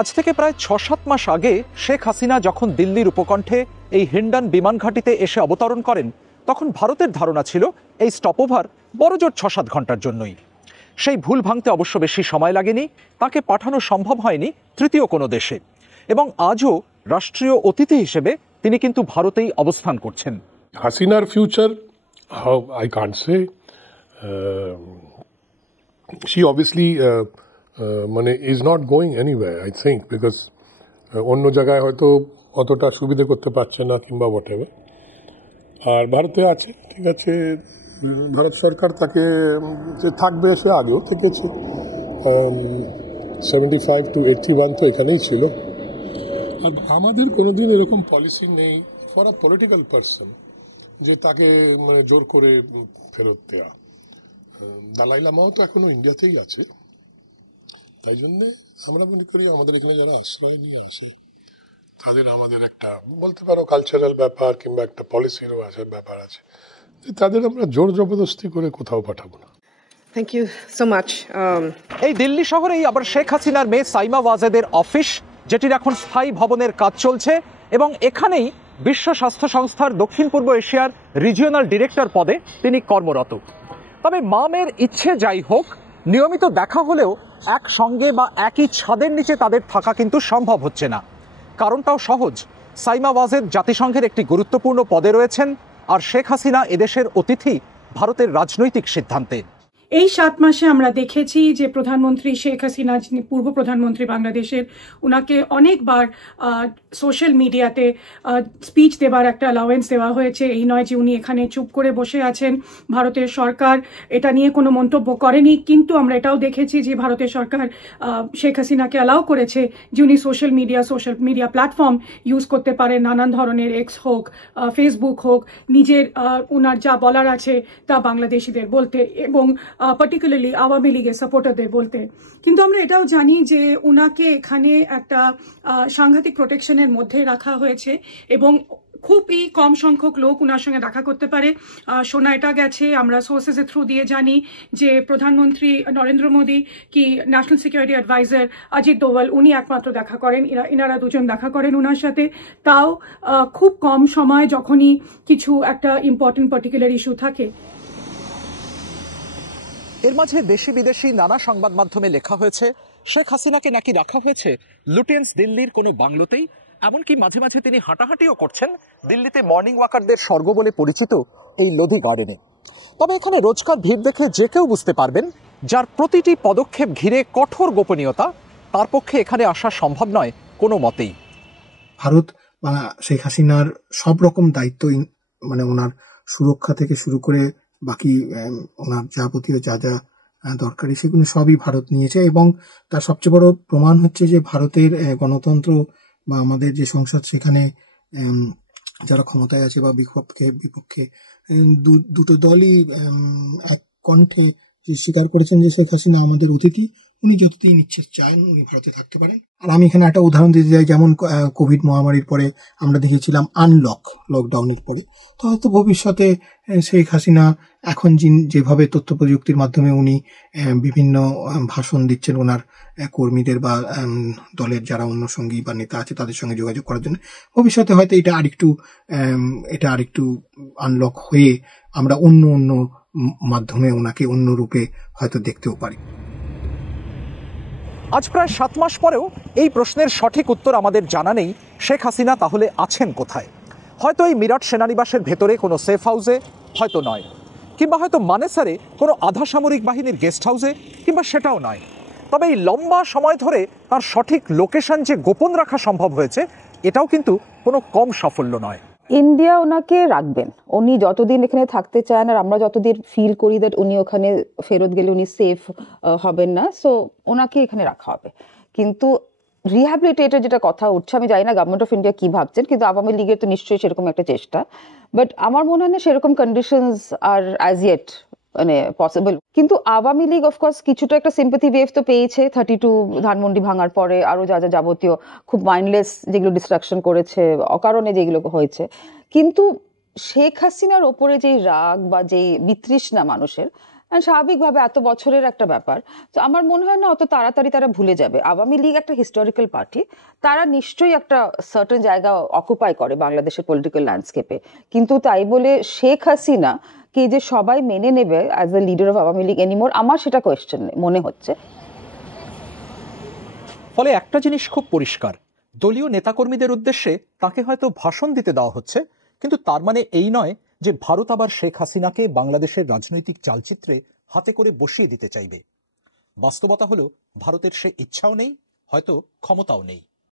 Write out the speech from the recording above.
আজ থেকে প্রায় ৬-৭ মাস আগে শেখ হাসিনা যখন দিল্লির উপকণ্ঠে এই হিন্ডন বিমান ঘাঁটিতে এসে অবতরণ করেন, তখন ভারতের ধারণা ছিল এই স্টপওভার বড়জোর ৬-৭ ঘন্টার জন্যই। সেই ভুল ভাঙতে অবশ্য বেশি সময় লাগেনি, তাকে পাঠানো সম্ভব হয়নি তৃতীয় কোনো দেশে, এবং আজও রাষ্ট্রীয় অতিথি হিসেবে তিনি কিন্তু ভারতেই অবস্থান করছেন। হাসিনার future, I can't say. She obviously is not going anywhere, I think, because অন্য জায়গায় হয়তো অতটা সুবিধা করতে পারছে না কিংবা whatever. আর ভারতে আছে, ঠিক আছে, ভারত সরকার তাকে যে থাকবে সে আগেও থেকেছে। 75 to 81 তো এখানেই ছিল। আর আমাদের কোনোদিন এরকম পলিসি নেই ফর আ পলিটিক্যাল পারসন যে তাকে জোর করে ফেরত দেওয়া। দালাই লামাও তো এখনো ইন্ডিয়াতেই আছে, তাই জন্যে আমরা মনে করি আমাদের এখানে যারা আশ্রয় নিয়ে আসে তাদের আমাদের একটা বলতে পারো কালচারাল ব্যাপার কিংবা একটা পলিসিরও আছে ব্যাপার আছে, তাদের আমরা জোর জবরদস্তি করে কোথাও পাঠাবো না। Thank you so much. এই দিল্লি শহরেই আবার শেখ হাসিনার মেয়ে সাইমা ওয়াজেদের অফিস, যেটির এখন স্থায়ী ভবনের কাজ চলছে, এবং এখানেই বিশ্ব স্বাস্থ্য সংস্থার দক্ষিণ পূর্ব এশিয়ার রিজিওনাল ডিরেক্টর পদে তিনি কর্মরত। তবে মামের ইচ্ছে যাই হোক, নিয়মিত দেখা হলেও একসঙ্গে বা একই ছাদের নিচে তাদের থাকা কিন্তু সম্ভব হচ্ছে না। কারণটাও সহজ, সাইমা ওয়াজেদ জাতিসংঘের একটি গুরুত্বপূর্ণ পদে রয়েছেন, আর শেখ হাসিনা এদেশের অতিথি ভারতের রাজনৈতিক সিদ্ধান্তে। এই 7 মাসে আমরা দেখেছি যে প্রধানমন্ত্রী শেখ হাসিনা, যিনি পূর্ব প্রধানমন্ত্রী বাংলাদেশের, উনাকে অনেকবার সোশ্যাল মিডিয়াতে স্পিচ দেবার একটা অ্যালাওয়েন্স দেওয়া হয়েছে। এই নয় যে উনি এখানে চুপ করে বসে আছেন, ভারতের সরকার এটা নিয়ে কোনো মন্তব্য করেনি, কিন্তু আমরা এটাও দেখেছি যে ভারতের সরকার শেখ হাসিনাকে অ্যালাউ করেছে যে উনি সোশ্যাল মিডিয়া প্ল্যাটফর্ম ইউজ করতে পারে, নানান ধরনের এক্স হোক, ফেসবুক হোক, নিজের উনার যা বলার আছে তা বাংলাদেশিদের বলতে, এবং পার্টিকুলারলি আওয়ামী লীগের সাপোর্টারদের বলতে। কিন্তু আমরা এটাও জানি যে উনাকে এখানে একটা সাংঘাতিক প্রোটেকশনের মধ্যে রাখা হয়েছে, এবং খুবই কম সংখ্যক লোক উনার সঙ্গে দেখা করতে পারে। শোনা এটা গেছে, আমরা সোর্সেসের থ্রু দিয়ে জানি যে প্রধানমন্ত্রী নরেন্দ্র মোদী কি national security adviser Ajit Doval, উনি একমাত্র দেখা করেন, ইনারা দুজন দেখা করেন উনার সাথে, তাও খুব কম সময় যখনই কিছু একটা ইম্পর্টেন্ট পার্টিকুলার ইস্যু থাকে। এর মাঝে দেশি বিদেশি নানা সংবাদ মাধ্যমে লেখা হয়েছে শেখ হাসিনাকে নাকি রাখা হয়েছে লুটেন্স দিল্লির কোনো বাংলোতেই, এমনকি মাঝে মাঝে তিনি হাঁটাহাঁটিও করছেন দিল্লিতে মর্নিং ওয়াকারদের স্বর্গ বলে পরিচিত এই লোধি গার্ডেনে। তবে এখানে রোজকার ভিড় দেখে যে কেউ বুঝতে পারবেন যার প্রতিটি পদক্ষেপ ঘিরে কঠোর গোপনীয়তা, তার পক্ষে এখানে আসা সম্ভব নয় কোনো মতেই। ভারত বা শেখ হাসিনার সব রকম দায়িত্ব, ওনার সুরক্ষা থেকে শুরু করে বাকি ওনার যাবতীয় যা যা দরকারি সেগুলো সবই ভারত নিয়েছে, এবং তার সবচেয়ে বড় প্রমাণ হচ্ছে যে ভারতের গণতন্ত্র বা আমাদের যে সংসদ, সেখানে যারা ক্ষমতায় আছে বা বিপক্ষে দুটো দলই এক কণ্ঠে স্বীকার করেছেন যে শেখ হাসিনা আমাদের অতিথি, উনি যতদিন ইচ্ছে চান উনি ভারতে থাকতে পারেন। আর আমি এখানে একটা উদাহরণ দিতে চাই, যেমন কোভিড মহামারীর পরে আমরা দেখেছিলাম লকডাউনের পরে, তো হয়তো ভবিষ্যতে শেখ হাসিনা এখন যেভাবে তথ্য প্রযুক্তির মাধ্যমে উনি বিভিন্ন ভাষণ দিচ্ছেন ওনার কর্মীদের বা দলের যারা অন্য সঙ্গী বা নেতা আছে তাদের সঙ্গে যোগাযোগ করার জন্য, ভবিষ্যতে হয়তো এটা আরেকটু আনলক হয়ে আমরা অন্য মাধ্যমে ওনাকে অন্য রূপে হয়তো দেখতেও পারি। আজ প্রায় 7 মাস পরেও এই প্রশ্নের সঠিক উত্তর আমাদের জানা নেই, শেখ হাসিনা তাহলে আছেন কোথায়? হয়তো এই মিরাট সেনানিবাসের ভেতরে কোনো সেফ হাউসে, হয়তো নয়, কিংবা হয়তো মানেসারে কোনো আধা সামরিক বাহিনীর গেস্ট হাউসে, কিংবা সেটাও নয়। তবে এই লম্বা সময় ধরে তার সঠিক লোকেশন যে গোপন রাখা সম্ভব হয়েছে, এটাও কিন্তু কোনো কম সাফল্য নয়। ইন্ডিয়া ওনাকে রাখবেন, উনি যতদিন এখানে থাকতে চান, আর আমরা যতদিন ফিল করি দ্যাট উনি ওখানে ফেরত গেলে উনি সেফ হবেন না, সো ওনাকে এখানে রাখা হবে। কিন্তু রিহ্যাবিলিটেটের যেটা কথা উঠছে, আমি জানি না গভর্নমেন্ট অফ ইন্ডিয়া কি ভাবছেন, কিন্তু আওয়ামী লীগের তো নিশ্চয়ই সেরকম একটা চেষ্টা, বাট আমার মনে হয় না সেরকম কন্ডিশনস আর অ্যাজ ইয়েট পসিবল। কিন্তু আওয়ামী লীগ অফকোর্স কিছুটা একটা সিম্পাথি ওয়েভ তো পেয়েছে 32 ধানমন্ডি ভাঙার পরে, আরো যা যা যাবতীয় খুব মাইন্ডলেস যেগুলো ডিস্ট্রাকশন করেছে, অকারণে যেগুলো হয়েছে। কিন্তু শেখ হাসিনার ওপরে যে রাগ বা যে বিতৃষ্ণা মানুষের, স্বাভাবিকভাবে এত বছরের একটা ব্যাপার, তো আমার মনে হয় না অত তাড়াতাড়ি তারা ভুলে যাবে। আওয়ামী লীগ একটা হিস্টোরিক্যাল পার্টি, তারা নিশ্চয়ই একটা সার্টেন জায়গা অকুপাই করে বাংলাদেশের পলিটিক্যাল ল্যান্ডস্কেপে, কিন্তু তাই বলে শেখ হাসিনা কে যে সবাই মেনে নেবে as the leader of Awami League anymore, আমার সেটা কোয়েশ্চেন মনে হচ্ছে। ফলে একটা জিনিস খুব পরিষ্কার, দলীয় নেতাকর্মীদের উদ্দেশ্যে তাকে হয়তো ভাষণ দিতে দেওয়া হচ্ছে, কিন্তু তার মানে এই নয় যে ভারত আবার শেখ হাসিনাকে বাংলাদেশের রাজনৈতিক চালচিত্রে হাতে করে বসিয়ে দিতে চাইবে। বাস্তবতা হলো ভারতের সে ইচ্ছাও নেই, হয়তো ক্ষমতাও নেই।